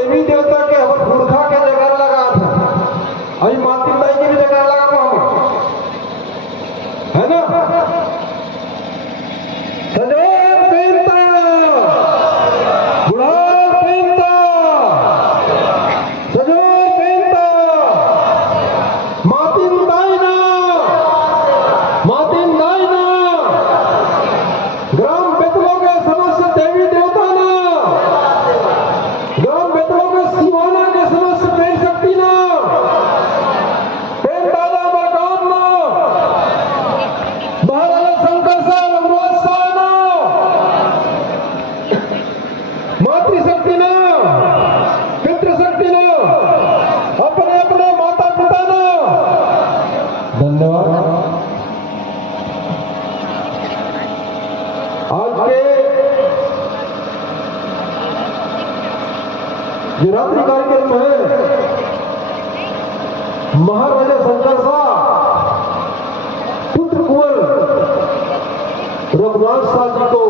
देवी देवता के हम पुरखा के जगह लगा था, अभी माती बाई की भी जगह लगा है ना। सदैव प्रेमता बुढ़ा प्रेमता सदैव प्रेमता मातिन दाइना ग्राम बेतलो के समस्त देवी देवता ना ग्राम बेतलो के सिवाना के समस्त प्रेम शक्ति ना प्रेम दादा मकान ना महाराजा शंकर साहब अमृत साहब ना मातृशक्ति ना पितृशक्ति ना अपने अपने माता पिता ना। धन्यवाद। आज के जो रात्रि कार्यक्रम है, महाराजा शंकर साहब पुत्र कुंवर रघुनाथ साहब जी को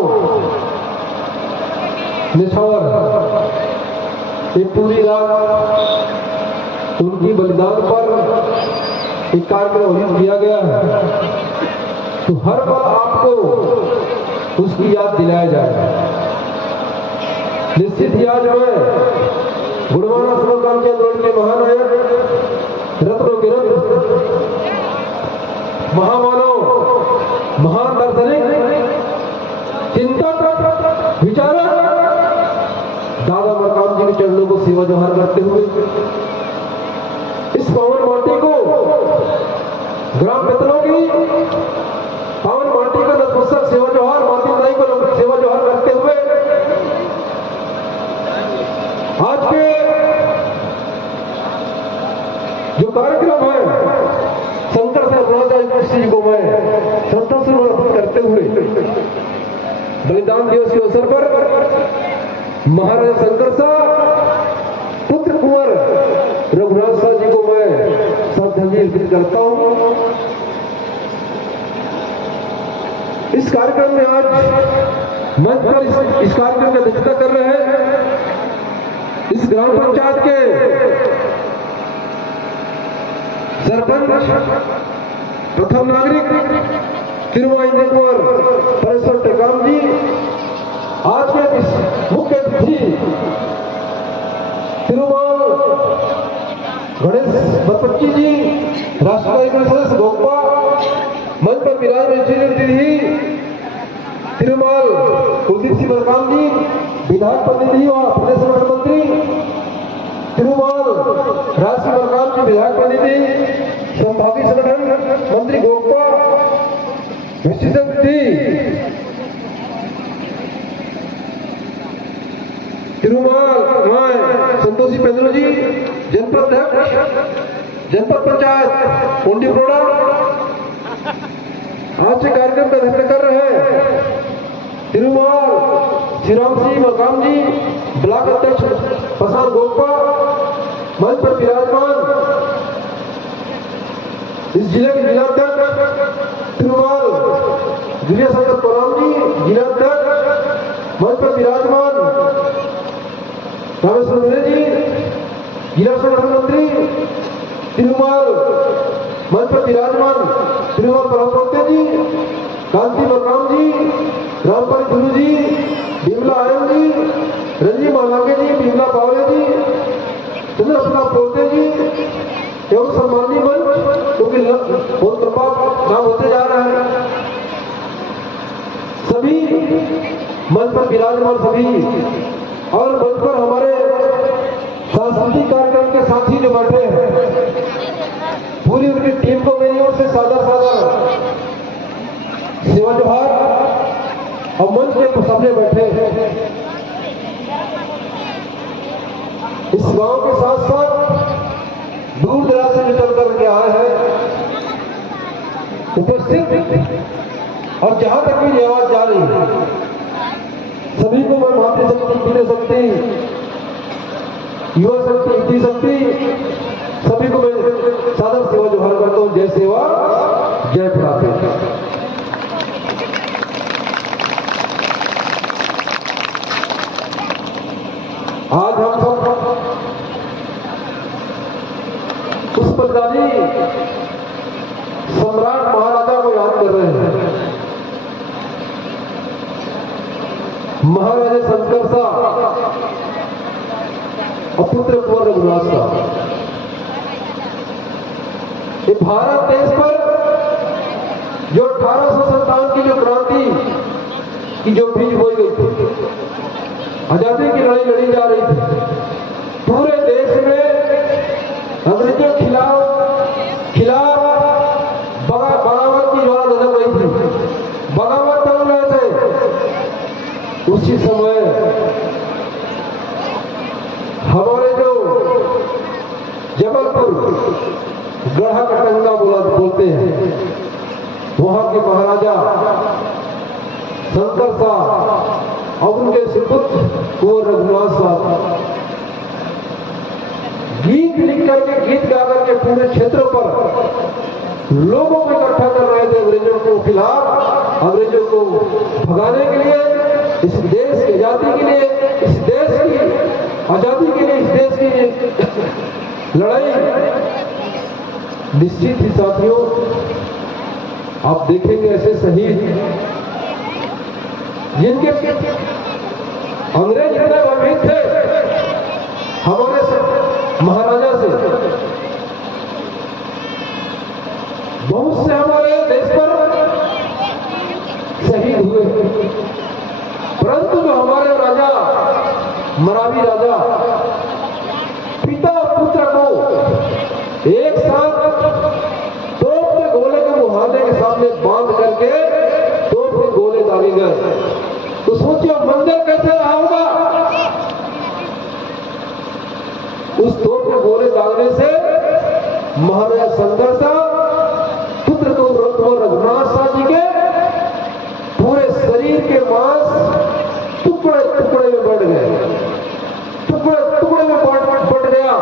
निछावर ये पूरी रात उनकी बलिदान पर एक कार्यक्रम आयोजित किया गया है, तो हर बार आपको उसकी याद दिलाया जाए। निश्चित ही आज मैं गुणवाना समकाल के आंदोलन के महानायक रत्नों के रत्न महामानव महान दार्शनिक चिंतक विचारक दादा मरकाम जी के चरणों को सेवा जोहार करते हुए इस पावन माटी को ग्राम बेतलो की पावन माटी का नतमस्तक सेवा जोहार माती दाई को सेवा जोहार करते हुए आज के जो कार्यक्रम है शंकर से रघुनाथ जी को मैं श्रद्धा से अर्पित करते हुए बलिदान दिवस के अवसर पर महाराजा शंकर साहब पुत्र कुंवर रघुनाथ साहब जी को मैं श्रद्धांजलि अर्पित करता हूं। इस कार्यक्रम में आज मंच पर इस कार्यक्रम की अध्यक्षता कर रहे हैं इस ग्राम पंचायत के सरपंच प्रथम नागरिक तिरुमाई कुंवर परेश्वर टेकाम जी, आज के इस मुख्य अतिथि तिरुमाल गणेश बरपच्ची जी, राष्ट्रपति सदस्य गोपा, मंच पर विराजमान तिरुमाल कुलदीप सिंह मरकाम जी, विधायक प्रतिनिधि और प्रदेश संगठन मंत्री तिरुमाल राजसिंह मरकाम जी, विधायक प्रतिनिधि संभागीय संगठन मंत्री गोपा, विशिष्ट अतिथि तिरुमाल संतोषी पेंद्रो जी, जनपद अध्यक्ष जनपद पंचायत पुंडीप्रोड़ा, आज के कार्यक्रम का अध्यक्षता कर रहे हैं तिरुमाल श्रीराम सिंह मरकाम जी, ब्लॉक अध्यक्ष प्रशांत गोपा, मंच पर विराजमान इस जिले के जिलाध्यक्ष तिरुमाल जूनियर संगत कोराम जी, जिलाध्यक्ष मंच पर विराजमान रामेश्वर दुबे जी, जिला संगठन मंत्री तिरुमाल मंच पर विराजमान तिरुमाल परमपोते जी, कांति मरकाम जी, रामपरी गुरु जी, बिमला आयन जी, रंजी मालाके जी, बिमला पावले जी, चंद्रप्रताप पोते जी एवं सम्मानीय मंच क्योंकि बहुत प्रभाव नाम होते जा रहा है, सभी मंच पर विराजमान सभी और मंच पर हमारे सांस्कृतिक कार्यक्रम के साथी जो बैठे हैं, पूरी उनकी टीम को मेरी ओर से सादर सेवा जोहार और मंच के सामने बैठे हैं। इस गांव के साथ साथ दूर दराज से निकल करके आए हैं उपस्थित और जहां तक भी आवाज जा रही है सभी को मैं मातृशक्ति, पीढ़ी शक्ति, युवा शक्ति, युक्ति शक्ति सभी को मैं सादर सेवा जोहार करता हूं। जय सेवा जय प्राप्ति। आज हम सब बलिदानी सम्राट महाराजा को याद कर रहे हैं। महाराजा शंकर साहब और पुत्र कुंवर रघुनाथ साहब, ये भारत देश पर जो 1857 की जो क्रांति की जो बीज बोई गई थी, आजादी की लड़ाई लड़ी जा रही थी, पूरे देश में अंग्रेजों के खिलाफ बगावत की ज्वाला दहक रही थी, बगावत चल रहे थे। उसी समय हमारे जो जबलपुर गढ़ा कटंगा बोलते हैं, वहां के महाराजा शंकर साहब और उनके सुपुत्र कुंवर रघुनाथ साहब गीत लिख करके, गीत गा करके पूरे क्षेत्र पर लोगों को इकट्ठा कर रहे थे अंग्रेजों को खिलाफ, अंग्रेजों को भगाने के लिए, इस देश की आजादी के लिए, इस देश की आजादी के लिए, इस देश की लड़ाई निश्चित ही साथियों आप देखेंगे ऐसे शहीद जिनके अंग्रेज इतने भयभीत थे हमारे महाराजा से, बहुत से हमारे देश पर शहीद हुए, परंतु जो हमारे राजा मरावी राजा पिता पुत्र को एक साथ तोप के गोले के मुहाने के सामने बांध करके तोप के गोले डाले गए, तो सोचिए मंदिर कैसे रहा होगा। उस तोप के गोले डालने से महाराजा शंकर साहब पुत्र को रघुनाथ साहब जी के पूरे शरीर के मांस टुकड़े टुकड़े में बढ़ गए, टुकड़े टुकड़े में बढ़ गया,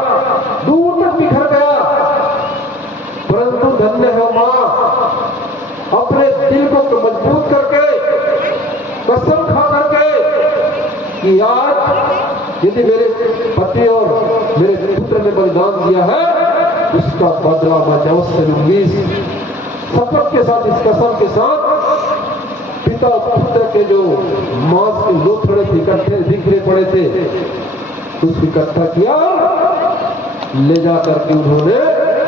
दूर तक बिखर गया। परंतु धन्य है मां, अपने दिल को मजबूत करके, कसम खा करके कि आज यदि मेरे पति और मेरे पुत्र ने बलिदान दिया है, उसका बदला मैं अवश्य लूंगी। शपथ के साथ, इस कसम के साथ पिता पुत्र के जो मांस के लोथड़े इकट्ठे बिखरे पड़े थे, उसको इकट्ठा किया, ले जा करके उन्होंने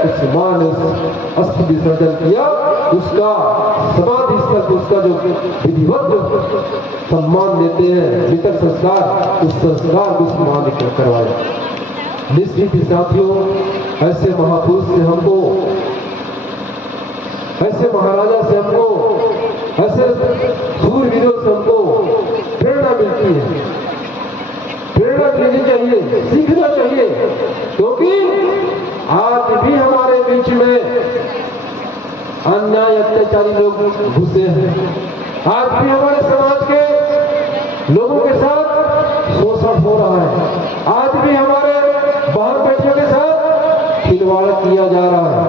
उस मां ने अस्थि विसर्जन किया, उसका समाधि स्थल, उसका जो विधिवत जो सम्मान देते हैं मृतक संस्कार, उस संस्कार को उस मां ने करवाया। निश्चित ही साथियों ऐसे महापुरुष से हमको, ऐसे महाराजा से हमको, ऐसे सूरवीरों से हमको प्रेरणा मिलती है, प्रेरणा लेनी चाहिए, सीखना चाहिए, क्योंकि आज भी हमारे बीच में अन्याय अत्याचारी लोग घुसे हैं, आज भी हमारे समाज के लोगों के साथ शोषण हो रहा है, आज भी हमारे बहन बेटियों के साथ खिलवाड़ किया जा रहा है।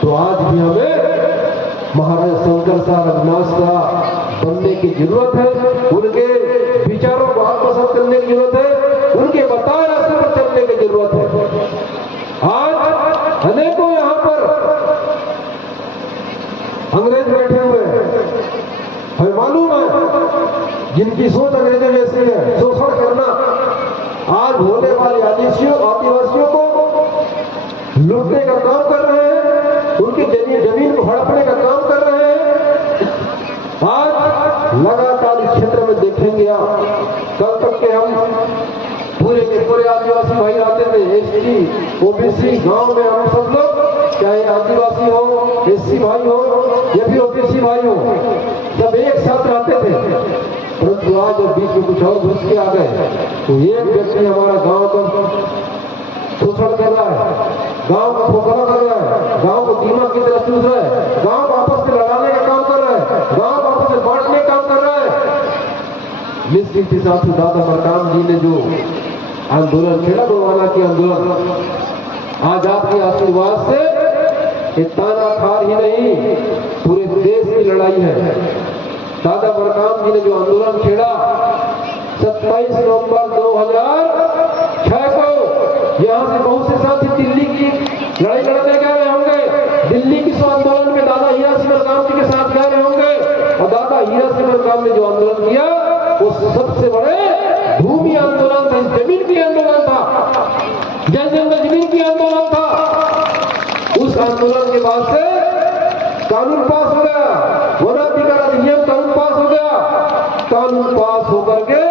तो आज भी हमें महाराजा शंकर साहब, रघुनाथ साहब बनने की जरूरत है, उनके विचारों को आत्मसात करने की जरूरत है, उनके बताए रास्ते पर चलने की जरूरत है। आज अनेकों यहां पर अंग्रेज बैठे हुए हैं, हमें मालूम है जिनकी सोच अंग्रेजों जैसी है, शोषण करना, आज होने वाले आदिवासियों को लूटने का काम कर रहे हैं, उनकी जमीन को हड़पने का काम कर रहे हैं। आज लगातार इस क्षेत्र में देखेंगे आप, कल तक के हम पूरे के पूरे आदिवासी भाई आते थे, एसटी ओबीसी गांव में हम सब लोग, चाहे आदिवासी हो, एससी भाई हो या फिर ओबीसी भाई हो, सब एक साथ रहते थे। परंतु आज जब बीच में कुछ और घुस के आ गए तो एक व्यक्ति हमारा गांव का शोषण कर रहा है, गांव का खोखला कर रहा है, गांव को दीमक की तरह चूस रहा है, गांव को आपस में लड़ाने का काम कर रहा है, गांव को आपस में बांटने का काम कर रहा है। निश्चित ही साथ दादा मरकाम जी ने जो आंदोलन छेड़ा, गोवाना की आंदोलन, आज आपके आशीर्वाद से ये तानाखार ही नहीं, पूरे देश की लड़ाई है। दादा मरकाम जी ने जो आंदोलन छेड़ा 27 नवंबर 2006 को, यहां से बहुत से साथी दिल्ली की लड़ाई लड़ने गए, सबसे बड़े भूमि आंदोलन था, जमीन की आंदोलन था, जन जमीन की आंदोलन था। उस आंदोलन के बाद से कानून पास हो गया, वनाधिकार अधिनियम कानून पास हो गया। कानून पास होकर के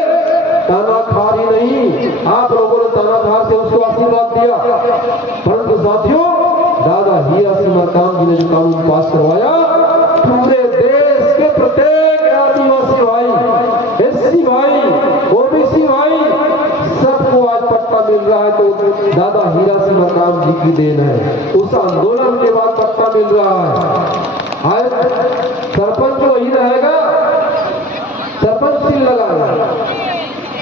तानाखारी नहीं, आप लोगों ने तानाखार से उसको आशीर्वाद दिया, परंतु साथियों दादा हीरा सिंह मरकाम जी ने जो कानून पास करवाया, पूरे देश के प्रत्येक आदिवासी भाई, एससी भाई, ओबीसी भाई, सबको आज पट्टा मिल रहा है तो दादा हीरा सिंह मरकाम जी की देन है। उस आंदोलन के बाद पट्टा मिल रहा है। आज सरपंच वही रहेगा, सरपंच सील लगाएगा,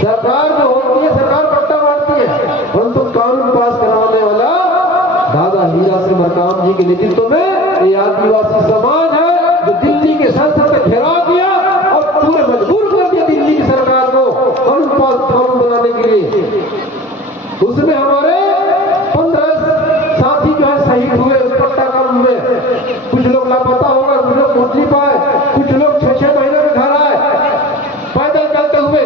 सरकार जो होती है सरकार पट्टा बांटती है, परंतु कानून पास करवाने वाला दादा हीरा सिंह मरकाम जी के नेतृत्व में ये आदिवासी समाज है जो दिल्ली के संसद में घेराव किया और पूरे मजबूर कर दिया दिल्ली की सरकार को कानून बनाने के लिए। उसमें हमारे 15 साथी जो है शहीद हुए उस पट्टा कानून में। कुछ लोग लापता हो गए, कुछ लोग पहुंच नहीं पाए, कुछ लोग 6-6 महीने में घर आए पैदल चलते हुए।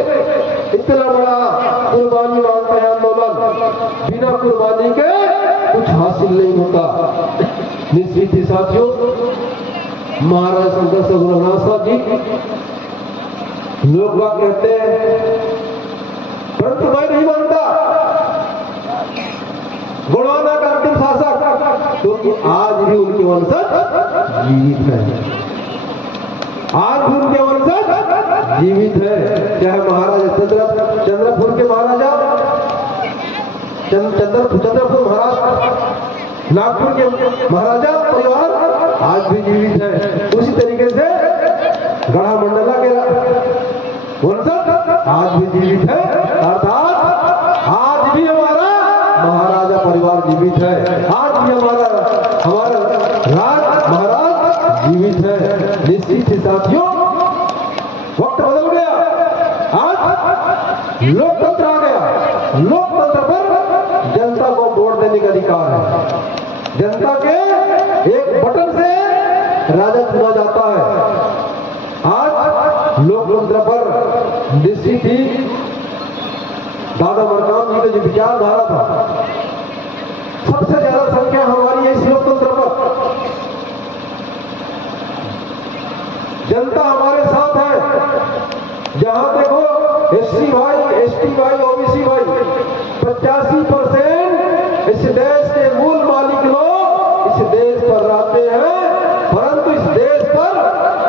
इतना बड़ा कुर्बानी मांगता है आंदोलन, बिना कुर्बानी के कुछ हासिल नहीं होता। निश्चित ही साथियों महाराज शंकर रघुनाथ साहब जी लोग बात कहते हैं, परंतु मैं नहीं मानता गोंडवाना का अंतिम शासक, क्योंकि आज भी उनके वंशज जीवित है, आज भी उनके वंशज जीवित है। चाहे महाराजा चंद्रपुर के महाराजा चंद्रपुर महाराज, नागपुर के महाराजा परिवार आज भी जीवित है। उसी तरीके से गढ़ा मंडला के वंशज आज भी जीवित है, अर्थात आज भी हमारा महाराजा परिवार जीवित है, आज भी हमारा राज महाराज जीवित है। निश्चित ही साथियों वक्त बदल गया, आज लोकतंत्र आ गया। लोकतंत्र पर जनता को वोट देने का अधिकार है, जनता के एक बटन से राजा चुना जाता है। आज लोकतंत्र पर निश्चित ही दादा मरकाम जी का जो विचारधारा था, सबसे ज्यादा संख्या हमारी है इस लोकतंत्र पर। जनता हमारे साथ है, जहां देखो एससी भाई, एसटी भाई, ओबीसी भाई 85% इस देश के मूल मालिक लोग इस देश पर रहते हैं, परंतु इस देश पर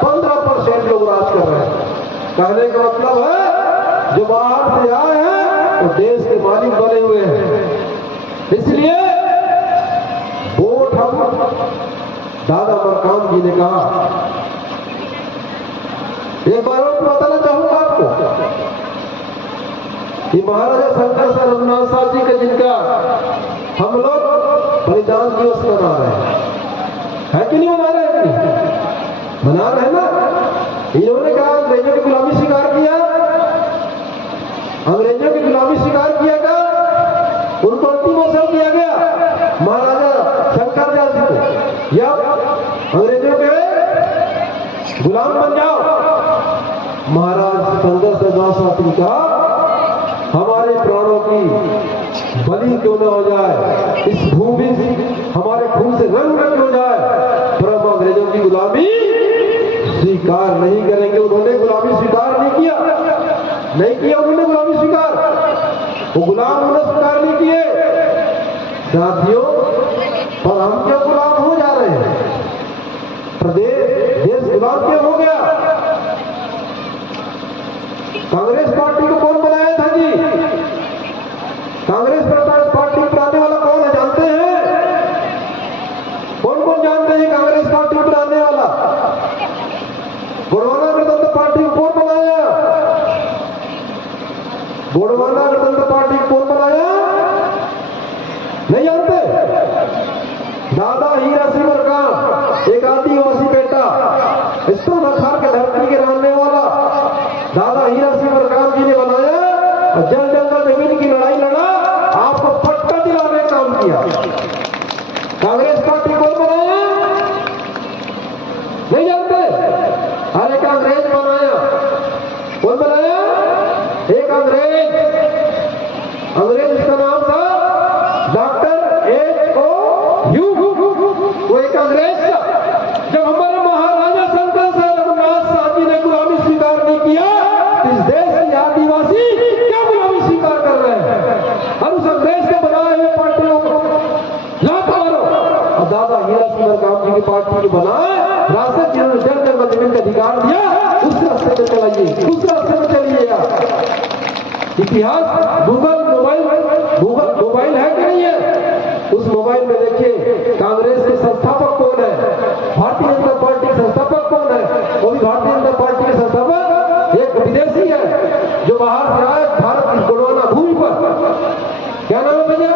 15% लोग राज कर रहे हैं। कहने का मतलब है जो बाहर से आए हैं तो देश के मालिक बने हुए हैं। इसलिए वोट हम दादा मरकाम जी ने कहा। एक बार और बताना चाहूंगा आपको कि महाराजा शंकर रघुनाथ साहब जी का जिनका हम लोग बलिदान दिवस मना रहे हैं, है कि नहीं मना रहे हैं? मना रहे हैं ना। इन्होंने कहा अंग्रेजों की गुलामी स्वीकार किया, अंग्रेजों की गुलामी स्वीकार किया था, उनको अंतिम अवसर दिया गया महाराजा शंकर दयाल जी को, या अंग्रेजों के गुलाम बन जाओ। महाराज शंकर दयाल साहब ने कहा हमारे प्राणों की बलि क्यों न हो जाए, इस भूमि हमारे खून से रंग रंग हो जाए, पर हम अंग्रेजों की गुलामी स्वीकार नहीं करेंगे। उन्होंने गुलामी स्वीकार नहीं किया, उन्होंने गुलामी स्वीकार, वो गुलाम उन्होंने स्वीकार नहीं किए। साथियों पर हम क्यों गुलाम हो जा रहे हैं? देश गुलाम क्यों हो गया? कांग्रेस पार्टी को कौन बनाया था जी? कांग्रेस पार्टी पर आने वाला कौन है जानते हैं? कौन कौन जानते हैं कांग्रेस पार्टी पर आने वाला? गोंडवाना गणतंत्र पार्टी को कौन बनाया? गोंडवाना गणतंत्र पार्टी को कौन बनाया? नहीं जानते? जो बनाए, रास्ते जिन्होंने जन जन में जमीन का अधिकार दिया, उस रास्ते पे चलाइए, उस रास्ते पे चलिए। इतिहास गूगल मोबाइल है कि नहीं है? उस मोबाइल में देखिए कांग्रेस के संस्थापक कौन है, भारतीय जनता पार्टी के संस्थापक कौन है? वो भी भारतीय जनता पार्टी के संस्थापक एक विदेशी है जो बाहर से आए भारत की गोंडवाना भूमि पर। क्या नाम है भैया?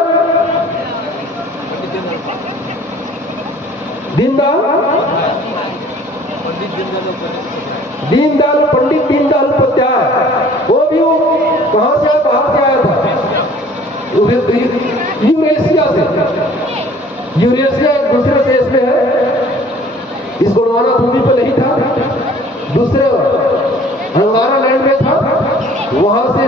पंडित दीनदयाल उपाध्याय। वो भी कहां से आया? बाहर से आया था, यूरेशिया से। यूरेशिया एक दूसरे देश में है, इस गोंडवाना भूमि पर नहीं था, दूसरे अंगारा लैंड में था। वहां से